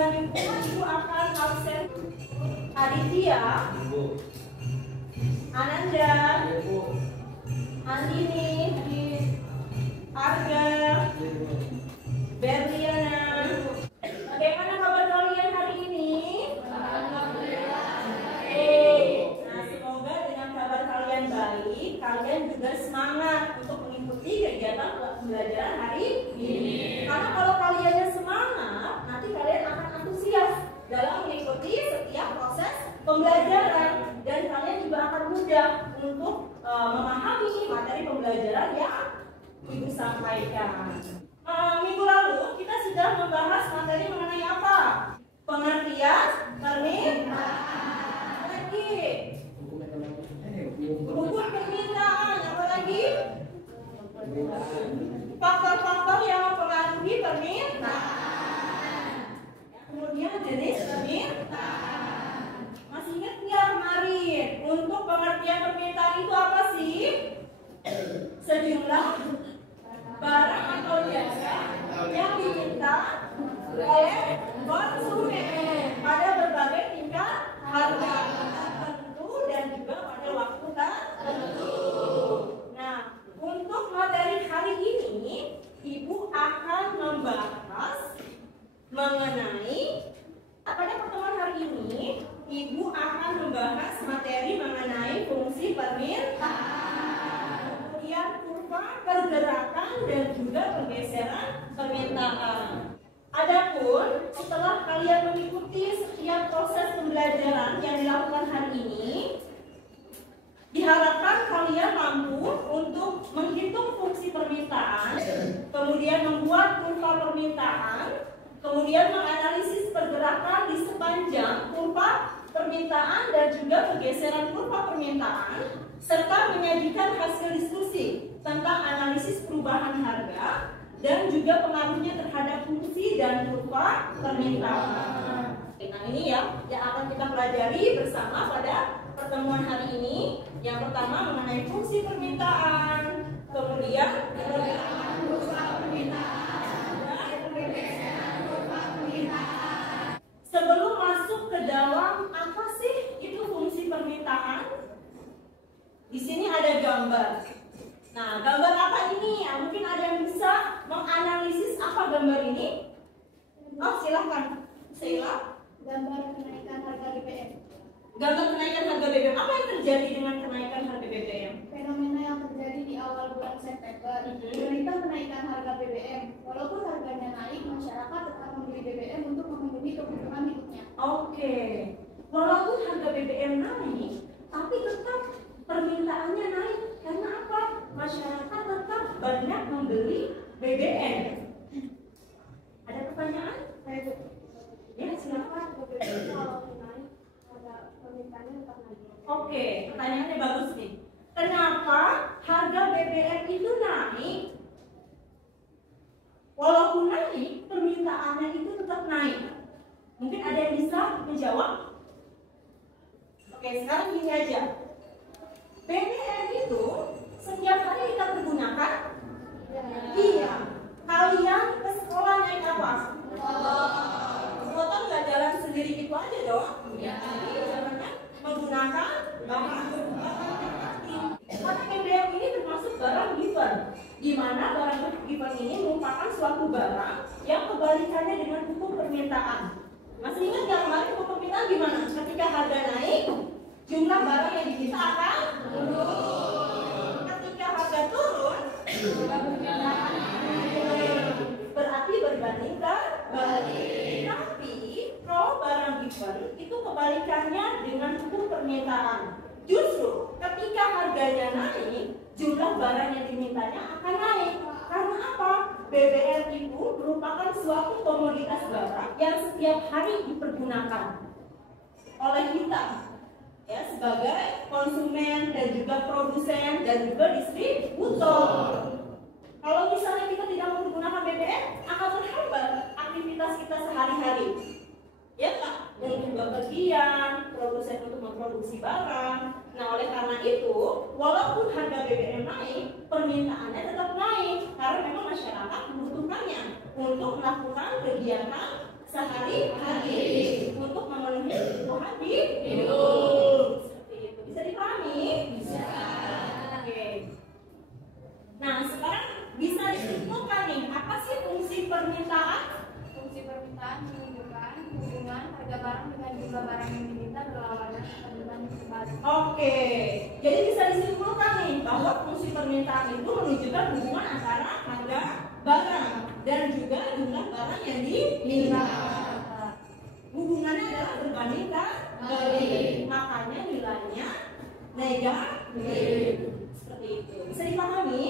selanjutnya Ibu akan absen Aditya, Ananda, Andini, Arga, Berliana. Bagaimana kabar kalian hari ini? Nah, semoga dengan kabar kalian baik, kalian juga semangat untuk mengikuti kegiatan pembelajaran hari ini. Karena kalau kaliannya semangat, nanti kalian akan antusias dalam mengikuti setiap proses pembelajaran, dan kalian juga akan mudah untuk memahami materi pembelajaran yang Ibu sampaikan. Minggu lalu kita sudah membahas materi mengenai apa? Pengertian permintaan. Lagi buku permintaan. Apa lagi? Faktor-faktor yang mempengaruhi permintaan. Kemudian jenis permintaan. Masih ingat nggak kemarin? Untuk pengertian permintaan itu apa sih? Sejumlah barang atau jasa yang diminta oleh konsumen pada berbagai tingkat harga tertentu dan juga pada waktu tertentu. Nah, untuk materi hari ini Ibu akan membahas mengenai, pada pertemuan hari ini Ibu akan membahas materi mengenai fungsi permintaan, kemudian kurva pergerakan dan juga pergeseran permintaan. Adapun setelah kalian mengikuti setiap proses pembelajaran yang dilakukan hari ini, diharapkan kalian mampu untuk menghitung fungsi permintaan, kemudian membuat kurva permintaan, kemudian menganalisis pergerakan di sepanjang kurva permintaan dan juga pergeseran kurva permintaan, serta menyajikan hasil diskusi tentang analisis perubahan harga dan juga pengaruhnya terhadap fungsi dan kurva permintaan. Nah, ini ya yang akan kita pelajari bersama pada pertemuan hari ini. Yang pertama mengenai fungsi permintaan, kemudian pergerakan kurva permintaan dan pergeseran kurva permintaan. Sebelum masuk ke dalam apa sih itu fungsi permintaan? Di sini ada gambar. Nah, gambar apa ini? Ya, mungkin ada yang bisa menganalisis apa gambar ini? Oh, silahkan. Sheila. Gambar kenaikan harga BBM. Gambar kenaikan harga BBM. Apa yang terjadi dengan kenaikan harga BBM? Fenomena yang terjadi di awal bulan September. Pemerintah menaikkan harga BBM. Walaupun harganya naik, masyarakat tetap membeli BBM untuk memenuhi kebutuhan hidupnya. Oke. Walaupun harga BBM naik, tapi tetap permintaannya naik. Karena apa? Masyarakat tetap banyak membeli BBM. Ada pertanyaan? Ya, silakan. Kalau naik, harga permintaannya tetap naik. Oke, pertanyaannya bagus nih. Kenapa harga BBM itu naik? Walaupun naik, permintaannya itu tetap naik. Mungkin ada yang bisa menjawab? Oke, sekarang gini aja. BBM itu setiap hari kita pergunakan? Iya. Kalian ke sekolah naik apa? Motor nggak jalan sendiri gitu aja dong? Iya. Jalannya menggunakan barang. Karena BBM ini termasuk barang given, di mana barang given ini merupakan suatu barang yang kebalikannya dengan hukum permintaan. Masih ingat nggak kemarin hukum permintaan gimana? Ketika harga naik, jumlah barang yang diminta akan turun. Ketika harga turun, berarti berbanding terbalik. Tapi kalau barang given itu kebalikannya dengan hukum permintaan. Justru ketika harganya naik, jumlah barang yang dimintanya akan naik. Karena apa? BBM itu merupakan suatu komoditas barang yang setiap hari dipergunakan oleh kita, ya, sebagai konsumen dan juga produsen dan juga distributor. Kalau misalnya kita tidak menggunakan BBM, akan terhambat aktivitas kita sehari-hari. Ya Pak, untuk bepergian, produsen untuk memproduksi barang. Nah, oleh karena itu, walaupun harga BBM naik, permintaannya tetap naik karena memang masyarakat membutuhkannya untuk melakukan kegiatan sehari-hari untuk memenuhi kebutuhan hidup. Seperti itu. Bisa dipahami? Bisa. Oke. Nah, sekarang bisa disimpulkan nih, apa sih fungsi permintaan? Fungsi permintaan menunjukkan hubungan harga barang dengan jumlah barang yang diminta berlawanan atau berbanding terbalik. Oke, jadi bisa disimpulkan nih bahwa fungsi permintaan itu menunjukkan hubungan antara harga barang dan juga jumlah barang yang diminta. Hubungannya adalah berbanding terbalik, makanya nilainya negatif. Seperti itu. Bisa dipahami?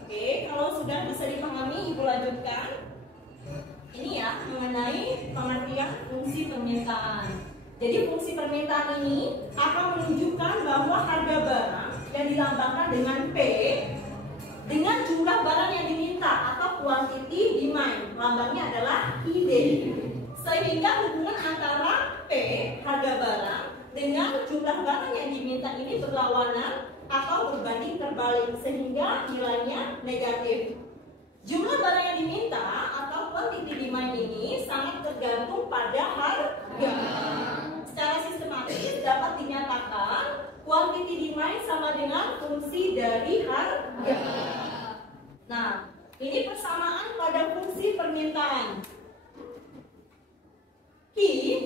Oke, kalau sudah bisa dipahami, Ibu lanjutkan. Ini ya, mengenai pengertian fungsi permintaan. Jadi fungsi permintaan ini akan menunjukkan bahwa harga barang yang dilambangkan dengan P dengan jumlah barang yang diminta atau quantity demand, lambangnya adalah ID. Sehingga hubungan antara P, harga barang, dengan jumlah barang yang diminta ini berlawanan atau berbanding terbalik, sehingga nilainya negatif. Jumlah barang yang diminta atau quantity demand ini sangat tergantung pada harga. Secara sistematis dapat dinyatakan quantity demand sama dengan fungsi dari harga. Nah, ini persamaan pada fungsi permintaan. Q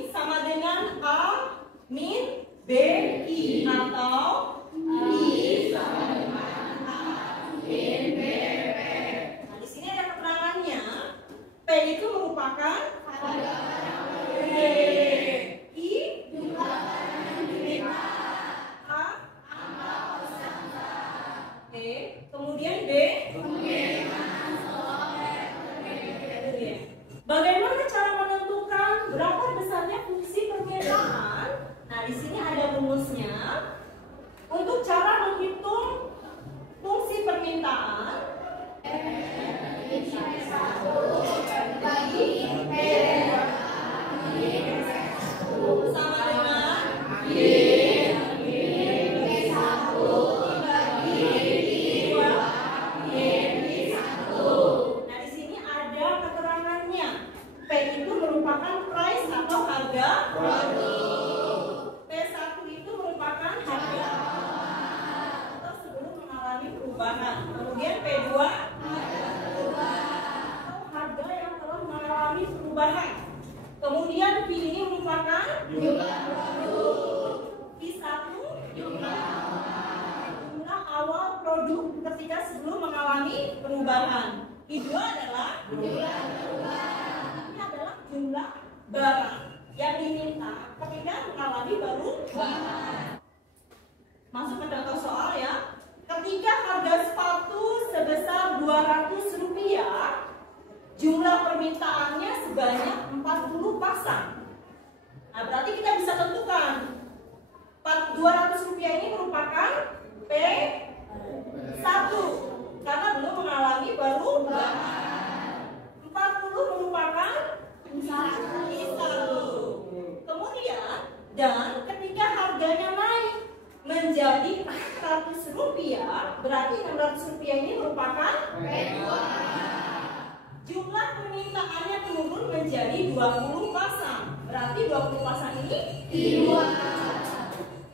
sama dengan A min B I, atau I sama dengan A min B P. Nah, di sini ada keterangannya. P itu merupakan harga barang P. I jumlah barang yang diminta. A angka persentase. Oke, kemudian B bagaimana cara menentukan berapa besarnya fungsi permintaan? Nah, di sini ada rumusnya. Untuk cara menghitung fungsi permintaan, bagi P sama dengan price atau harga produk. P1 itu merupakan harga atau sebelum mengalami perubahan. Kemudian P2 atau harga yang telah mengalami perubahan. Kemudian P ini merupakan jumlah produk. P1 jumlah awal produk ketika sebelum mengalami perubahan. P2 adalah jumlah jumlah barang yang diminta ketika mengalami perubahan. Masuk ke contoh soal ya. Ketika harga sepatu sebesar Rp200, jumlah permintaannya sebanyak 40 pasang. Nah, berarti kita bisa tentukan Rp200 ini merupakan P1 karena belum mengalami perubahan. 40 merupakan kemudian, dan ketika harganya naik menjadi Rp100, berarti Rp600 ini merupakan P2. Jumlah permintaannya turun menjadi 20 pasang, berarti 20 pasang ini P2.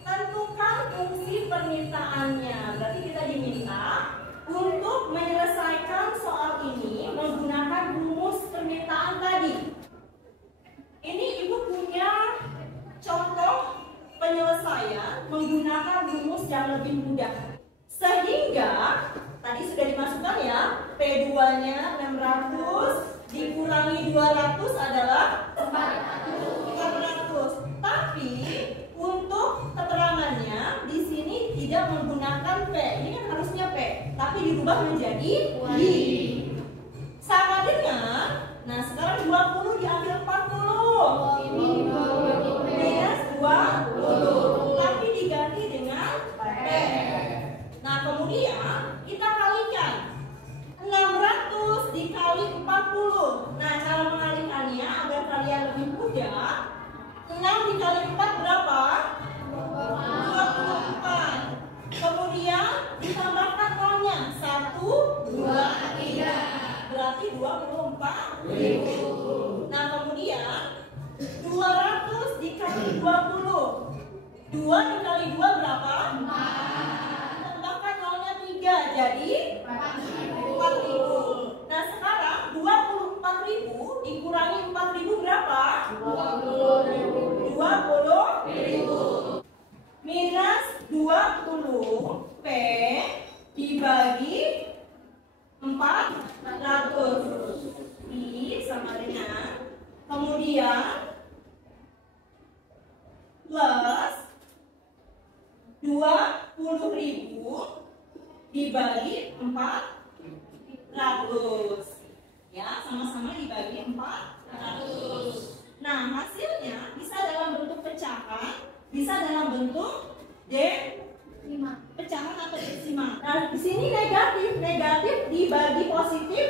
Tentukan fungsi permintaannya, berarti kita diminta untuk menyelesaikan soal ini menggunakan rumus permintaan tadi. Ini Ibu punya contoh penyelesaian menggunakan rumus yang lebih mudah. Sehingga tadi sudah dimasukkan ya, P2-nya 600 dikurangi 200 adalah 400. Tapi untuk keterangannya di sini tidak menggunakan P. Ini kan harusnya P, tapi dirubah menjadi I. Sama dengan, nah sekarang 20 diambil 40 minus 20, tapi diganti dengan P. Nah kemudian kita kalikan 600 dikali 40. Nah cara mengalikannya agar kalian lebih mudah, 6 dikali 4 berapa? 24. Kemudian ditambahkan nolnya 1, 2, 3, berarti 24.000. Nah kali 20. 2 dikali 2 berapa? 4. Tambahkan nolnya 3, jadi 4.000. Nah sekarang 24.000 dikurangi 4.000 berapa? 20.000. Minus 20 P dibagi 400 I sama dengan, kemudian plus 20.000 dibagi 400, ya sama-sama dibagi 400. Nah hasilnya bisa dalam bentuk pecahan, bisa dalam bentuk pecahan atau desimal. Nah di sini negatif dibagi positif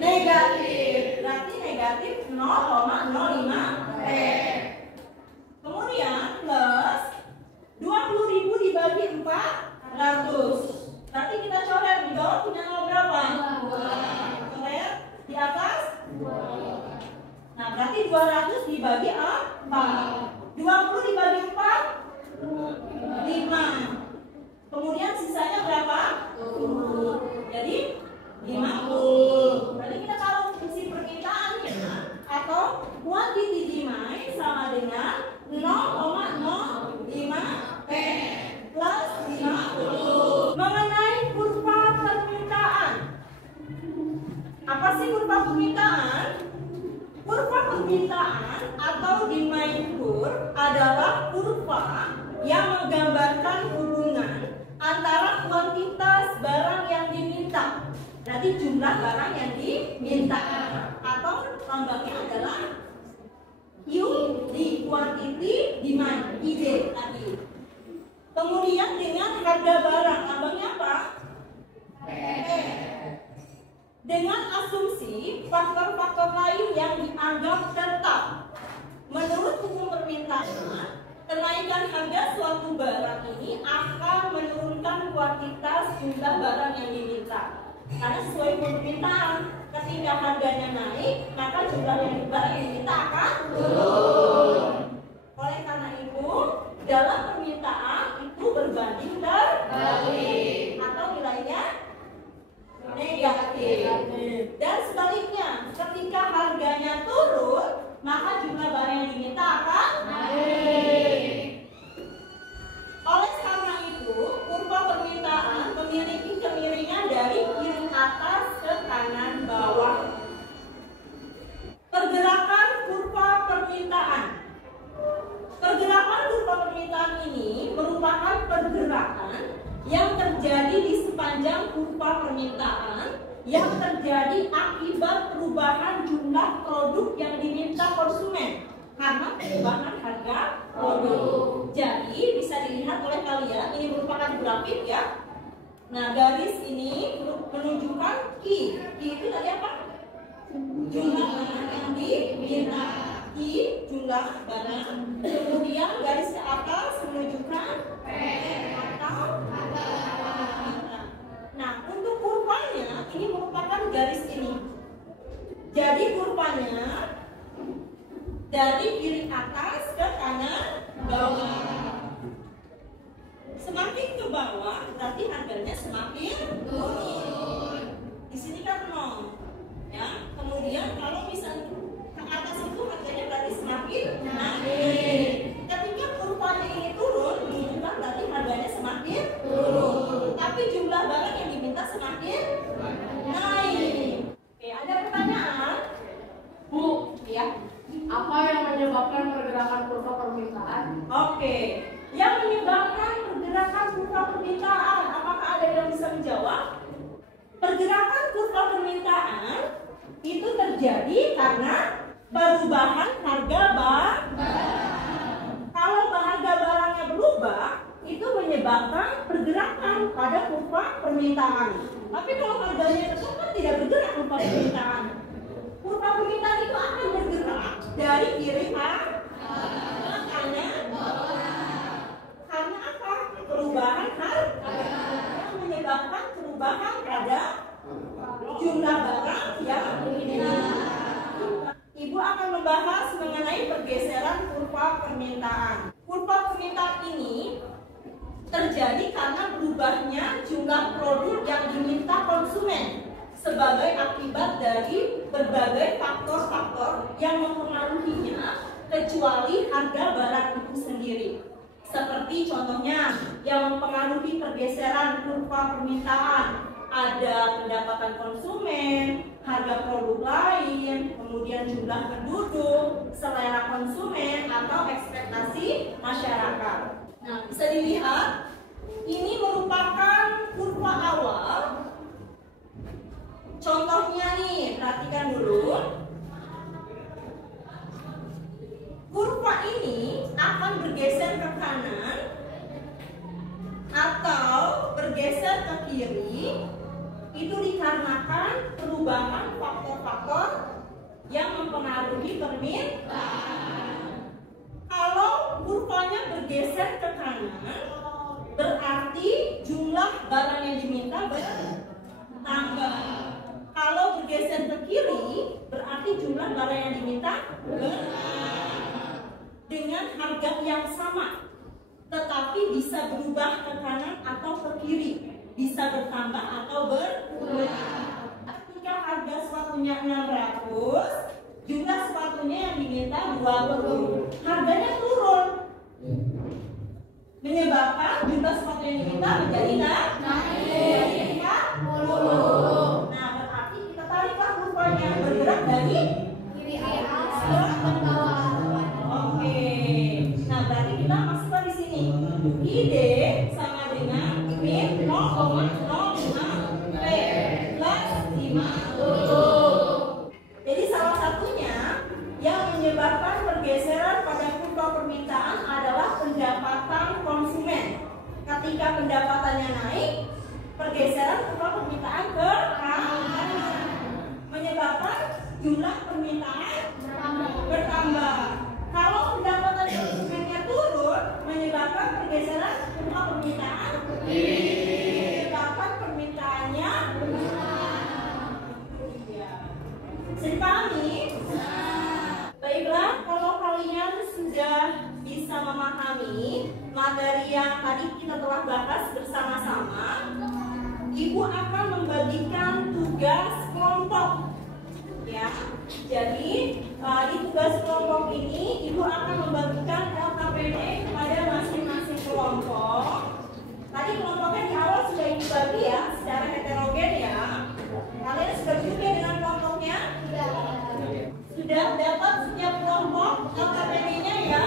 negatif, berarti negatif 0,05 P. Kemudian plus 20.000 dibagi 400, berarti kita coret di bawah punya 0 berapa? 2. Coret di atas 2. Nah berarti 200 dibagi 4. 20 dibagi 4 5. Kemudian sisanya berapa? 10. Jadi 50. Berarti kita kalau fungsi permintaannya atau quantity demand sama dengan 0,05 P plus 50. Mengenai kurva permintaan. Apa sih kurva permintaan? Kurva permintaan atau demand curve adalah kurva yang menggambarkan hubungan antara kuantitas barang yang diminta, berarti jumlah barang yang diminta, atau lambangnya adalah Q di quantity demand, ID tadi. Kemudian dengan harga barang, lambangnya apa? P. Dengan asumsi faktor-faktor lain yang dianggap tetap. Menurut hukum permintaan, kenaikan harga suatu barang ini akan menurunkan kuantitas jumlah barang yang diminta. Karena sesuai hukum permintaan, ketika harganya naik, maka jumlah barang yang diminta akan turun. Oleh karena itu, dalam permintaan itu berbanding terbalik atau nilainya negatif. Dan sebaliknya, ketika harganya turun, maka jumlah barang yang diminta akan naik. Oleh karena itu, kurva permintaan memiliki kemiringan dari kiri atas ke kanan bawah. Pergerakan kurva permintaan. Pergerakan kurva permintaan ini merupakan pergerakan yang terjadi di sepanjang kurva permintaan yang terjadi akibat perubahan jumlah produk yang diminta konsumen karena perubahan harga produk. Jadi bisa dilihat oleh kalian, ini merupakan grafik ya. Nah garis ini menunjukkan Q. Q itu tadi apa? Jumlah barang yang diminta. Q jumlah barang. Kemudian garis ke atas menunjukkan P atau nah, untuk kurvanya ini merupakan garis ini. Jadi kurvanya dari kiri atas ke kanan bawah. Semakin ke bawah berarti harganya semakin turun. Di sini kan 0. Ya. Kemudian kalau misalnya ke atas itu harganya berarti semakin naik. Ketika kurvanya ini turun, menunjukkan berarti harganya semakin turun. Tapi jumlah barang yang diminta semakin naik. Oke, ada pertanyaan? Bu, ya. Apa yang menyebabkan pergerakan kurva permintaan? Oke, yang menyebabkan pergerakan kurva permintaan, apakah ada yang bisa menjawab? Pergerakan kurva permintaan itu terjadi karena perubahan harga barang. Kalau harga barangnya berubah, itu menyebabkan pergerakan pada kurva permintaan. Tapi kalau harganya tetap kan tidak bergerak kurva permintaan. Kurva permintaan itu akan bergerak dari kiri ke kanan. Karena apa? Perubahan harga yang menyebabkan perubahan pada jumlah barang yang diminta. Ibu akan membahas mengenai pergeseran kurva permintaan. Kurva permintaan ini terjadi karena berubahnya jumlah produk yang diminta konsumen sebagai akibat dari berbagai faktor-faktor yang mempengaruhinya kecuali harga barang itu sendiri. Seperti contohnya yang mempengaruhi pergeseran kurva permintaan, ada pendapatan konsumen, harga produk lain, kemudian jumlah penduduk, selera konsumen, atau ekspektasi masyarakat. Nah, bisa dilihat ini merupakan kurva awal. Contohnya nih, perhatikan dulu. Kurva ini akan bergeser ke kanan atau bergeser ke kiri. Itu dikarenakan perubahan faktor-faktor yang mempengaruhi permintaan. Kalau kurvanya bergeser ke kanan, berarti jumlah barang yang diminta bertambah. Kalau bergeser ke kiri, berarti jumlah barang yang diminta dengan harga yang sama, tetapi bisa berubah ke kanan atau ke kiri, bisa bertambah atau berkurang. Ketika harga sepatunya 600, jumlah sepatunya yang diminta 20, harganya turun, menyebabkan jumlah sepatu yang diminta menjadi naik. Nah, berarti kita tariklah kurvanya bergerak dari Kiri atas ke bawah. Oke. Nah, berarti kita masukkan di sini. ID sama dengan min 0,05 P plus 50. Jadi salah satunya yang menyebabkan pergeseran pada kurva permintaan adalah pendapatan konsumen. Ketika pendapatannya naik, pergeseran kurva permintaan ke kanan, menyebabkan jumlah permintaan bertambah. Kalau pendapatan konsumennya turun, menyebabkan pergeseran kurva permintaan, menyebabkan permintaannya bisa dipahami? Baiklah, kalau kalian sudah bisa memahami materi yang tadi kita telah bahas bersama-sama, Ibu akan membagikan tugas kelompok. Ya, jadi di tugas kelompok ini Ibu akan membagikan LKPD kepada masing-masing kelompok. Tadi kelompoknya di awal sudah Ibu bagi ya, secara heterogen ya. Kalian sudah juga dengan kelompoknya? Sudah dapat setiap kelompok LKPD-nya ya?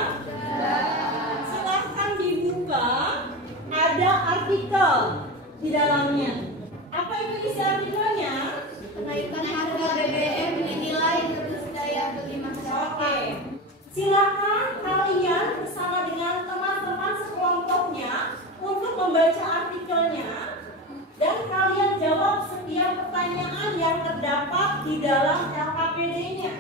Silahkan dibuka, ada artikel di dalamnya. Apa itu isi artikelnya? Kenaikan harga BBM dinilai terus daya beli masyarakat. Oke, silakan kalian bersama dengan teman-teman sekelompoknya untuk membaca artikelnya dan kalian jawab setiap pertanyaan yang terdapat di dalam LKPD-nya.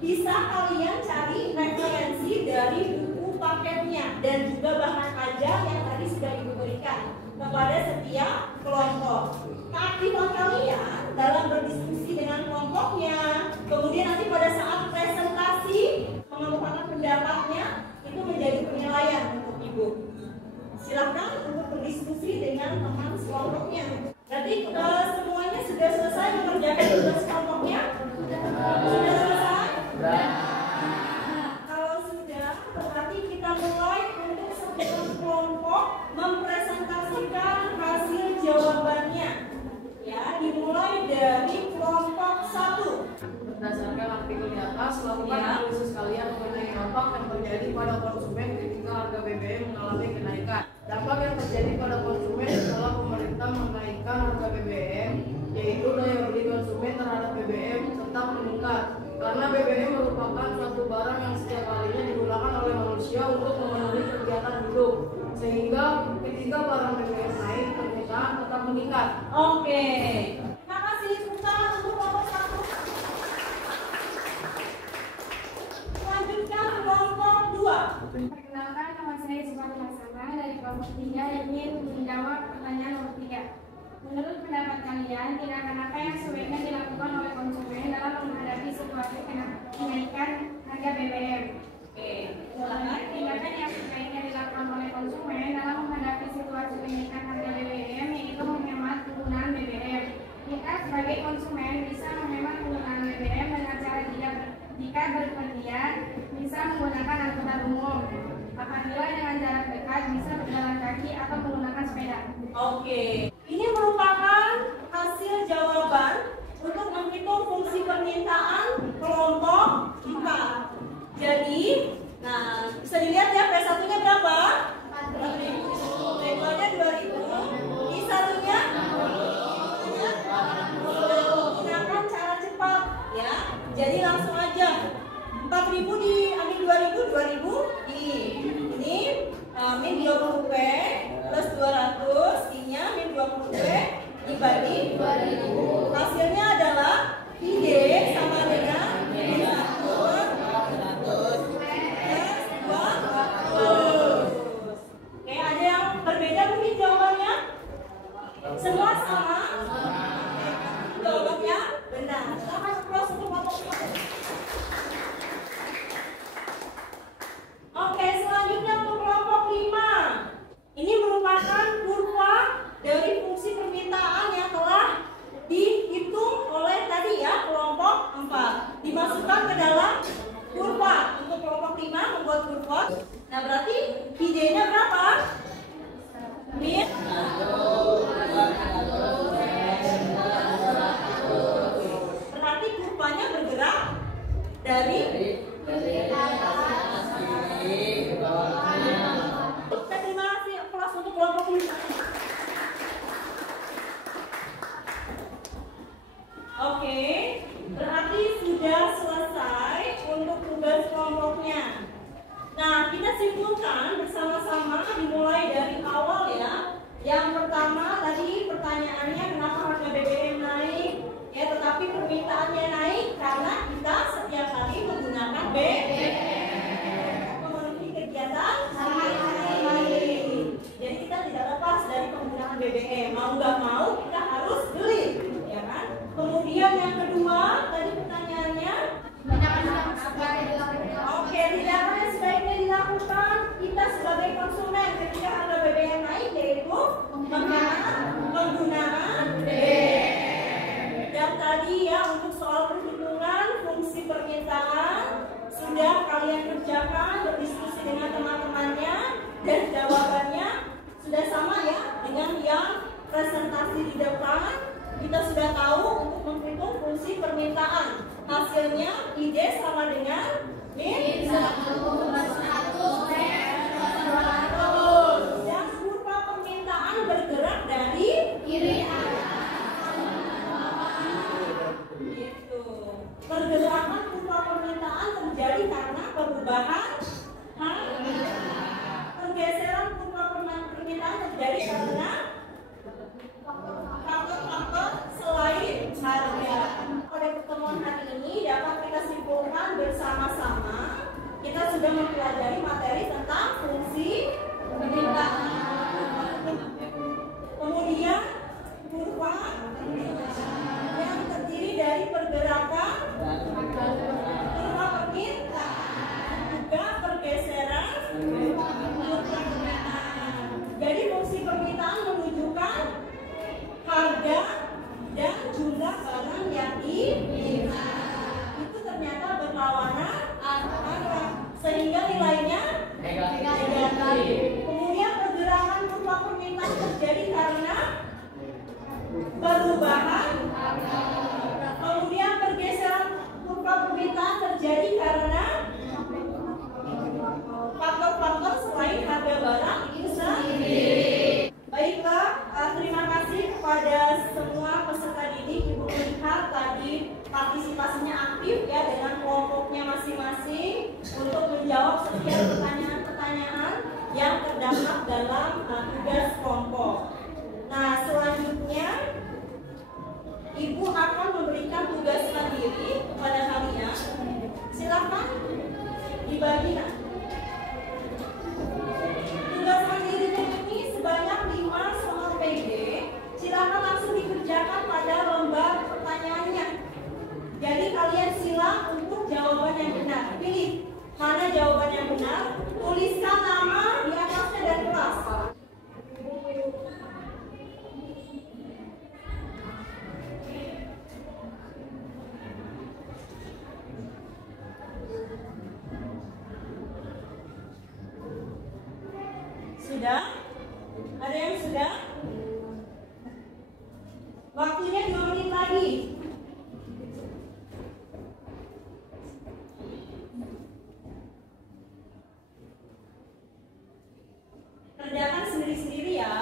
Bisa kalian cari referensi dari buku paketnya dan juga bahan ajar yang tadi sudah Ibu berikan kepada setiap kelompok. Keaktifan kalian dalam berdiskusi dengan kelompoknya, kemudian nanti pada saat presentasi mengemukakan pendapatnya, itu menjadi penilaian untuk Ibu. Silahkan untuk berdiskusi dengan teman kelompoknya. Berarti semuanya sudah selesai mengerjakan tugas kelompoknya? Sudah selesai? Kalau sudah, berarti kita mulai untuk setiap kelompok mempresentasikan hasil jawabannya. Ya, dimulai dari kelompok 1. Berdasarkan artikel di atas, lakukan analisis kalian mengenai dampak yang terjadi pada konsumen ketika harga BBM mengalami kenaikan. Dampak yang terjadi pada konsumen setelah pemerintah menaikkan harga BBM, yaitu daya beli konsumen terhadap BBM tetap meningkat. Karena BBM merupakan suatu barang yang setiap harinya digunakan oleh manusia untuk memenuhi kegiatan hidup, sehingga ketika barang BBM naik, permintaan tetap meningkat. Oke. Terima kasih. Tepuk tangan untuk kelompok 1. Lanjutkan kelompok 2. Perkenalkan, nama saya Subhan Masama dari kelompok 3 yang ingin menjawab pertanyaan nomor 3. Menurut pendapat kalian, tindakan apa yang sebaiknya dilakukan oleh konsumen dalam menghadapi situasi kenaikan harga BBM? Oke. berpergian bisa menggunakan angkutan umum. Apabila dengan jarak dekat bisa berjalan kaki atau menggunakan sepeda. Oke, ini merupakan hasil jawaban untuk menghitung fungsi permintaan kelompok 4. Jadi, nah bisa dilihat ya, P1-nya berapa? 4.000. P2-nya 2.000. I1-nya gunakan cara cepat ya. Jadi langsung aja. 4.000 diambil 2.000, 2.000 ini min 20P plus 200, I-nya min 20P dibagi 2.000. Hasilnya adalah ID sama dengan min 1 plus 200. Oke, ada yang berbeda mungkin jawabannya? Semua sama? Jawabannya benar. Silahkan close untuk kelompok. Oke, selanjutnya untuk kelompok 5. Ini merupakan kurva dari fungsi permintaan yang telah dihitung oleh tadi ya, kelompok 4. Dimasukkan ke dalam kurva. Untuk kelompok 5 membuat kurva. Nah, berarti ID-nya berapa? Min 100. Berarti kurvanya bergerak dari terima kasih kelas untuk kelompok 5. Oke, berarti sudah selesai untuk tugas kelompoknya. Nah, kita simpulkan bersama-sama dimulai dari awal ya. Yang pertama tadi pertanyaannya kenapa harga BBM naik? Ya, tetapi permintaannya naik karena kita setiap hari menggunakan BBM. Memenuhi kegiatan sehari-hari. Jadi kita tidak lepas dari penggunaan BBM. Mau nggak mau kita harus beli, ya kan? Kemudian yang kedua tadi pertanyaannya, oke, tindakan yang sebaiknya dilakukan kita sebagai konsumen ketika harga BBM naik yaitu penggunaan BBM. Dan tadi ya untuk soal perhitungan fungsi permintaan sudah kalian kerjakan, berdiskusi dengan teman-temannya dan jawabannya sudah sama ya dengan yang presentasi di depan. Kita sudah tahu untuk menghitung fungsi permintaan. Hasilnya ID sama dengan min 100 dan kurva permintaan bergerak dari kiri gitu. Pergerakan kurva permintaan terjadi karena perubahan harga. Pergeseran kurva permintaan terjadi karena faktor-faktor selain harga. Pada pertemuan hari ini dapat kita simpulkan bersama-sama kita sudah mempelajari materi tentang fungsi permintaan. Kemudian kurva yang terdiri dari pergerakan kurva permintaan juga pergeseran kurva permintaan. Jadi fungsi permintaan menunjukkan harga dan jumlah barang yang diminta. Itu ternyata berlawanan arah sehingga nilainya negatif. Kemudian pergerakan kurva permintaan terjadi karena perubahan harga. Kemudian pergeseran kurva permintaan terjadi karena faktor-faktor selain harga barang itu sendiri. Baiklah, terima kasih kepada semua peserta didik. Ibu melihat tadi partisipasinya aktif ya dengan kelompoknya masing-masing untuk menjawab setiap pertanyaan-pertanyaan yang terdapat dalam tugas kelompok. Nah, selanjutnya Ibu akan memberikan tugas mandiri kepada kalian. Silakan dibagi. Tugas mandirinya ini sebanyak 5 soal PD. Silakan langsung dikerjakan pada lembar pertanyaannya. Jadi kalian silang untuk jawaban yang benar. Pilih mana jawaban yang benar. Tuliskan nama di atasnya dan kelas. sudah? Ada yang sudah? Waktunya 2 menit lagi. Kerjakan sendiri-sendiri ya,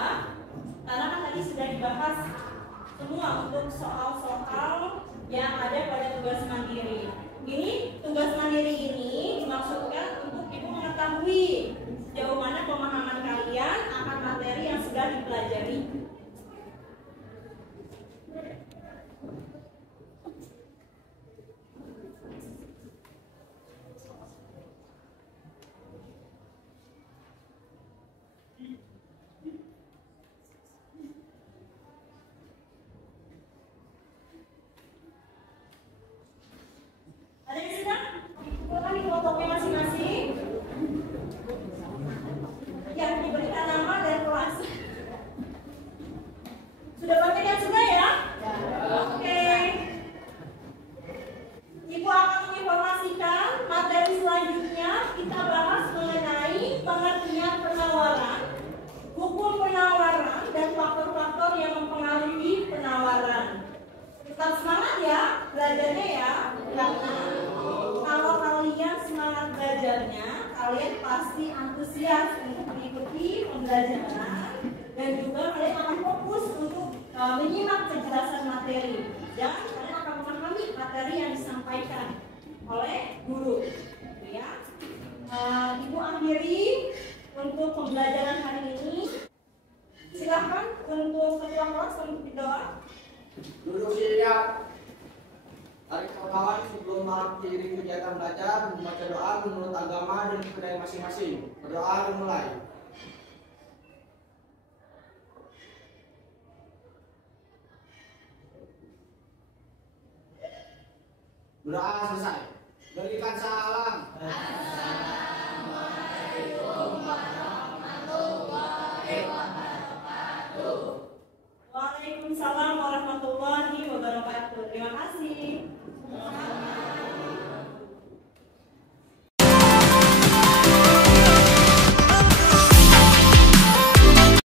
karena kan tadi sudah dibahas semua untuk soal-soal yang ada pada tugas mandiri. Ini tugas mandiri ini dimaksudkan untuk ibu mengetahui sejauh mana pemahaman kalian akan materi yang sudah dipelajari. Ada yang sudah? Bukan di kelompoknya masing-masing. Yang diberikan nama dan kelas. Sudah banyak yang sudah ya? Oke. Ibu akan menginformasikan materi selanjutnya. Kita bahas mengenai pengertian penawaran, hukum penawaran, dan faktor-faktor yang mempengaruhi penawaran. Tetap semangat ya belajarnya ya, karena kalau kalian semangat belajarnya, kalian pasti antusias untuk mengikuti pembelajaran dan juga kalian akan fokus untuk menyimak penjelasan materi dan kalian akan memahami materi yang disampaikan oleh guru. Gitu ya. Ibu akhiri untuk pembelajaran hari ini. Silakan untuk ketua kelas untuk berdoa. Duduk siap. Tarik kawan-kawan sebelum mengakhiri kegiatan belajar, membaca doa menurut agama dan budaya masing-masing. Berdoa dimulai. Doa selesai. Berikan salam.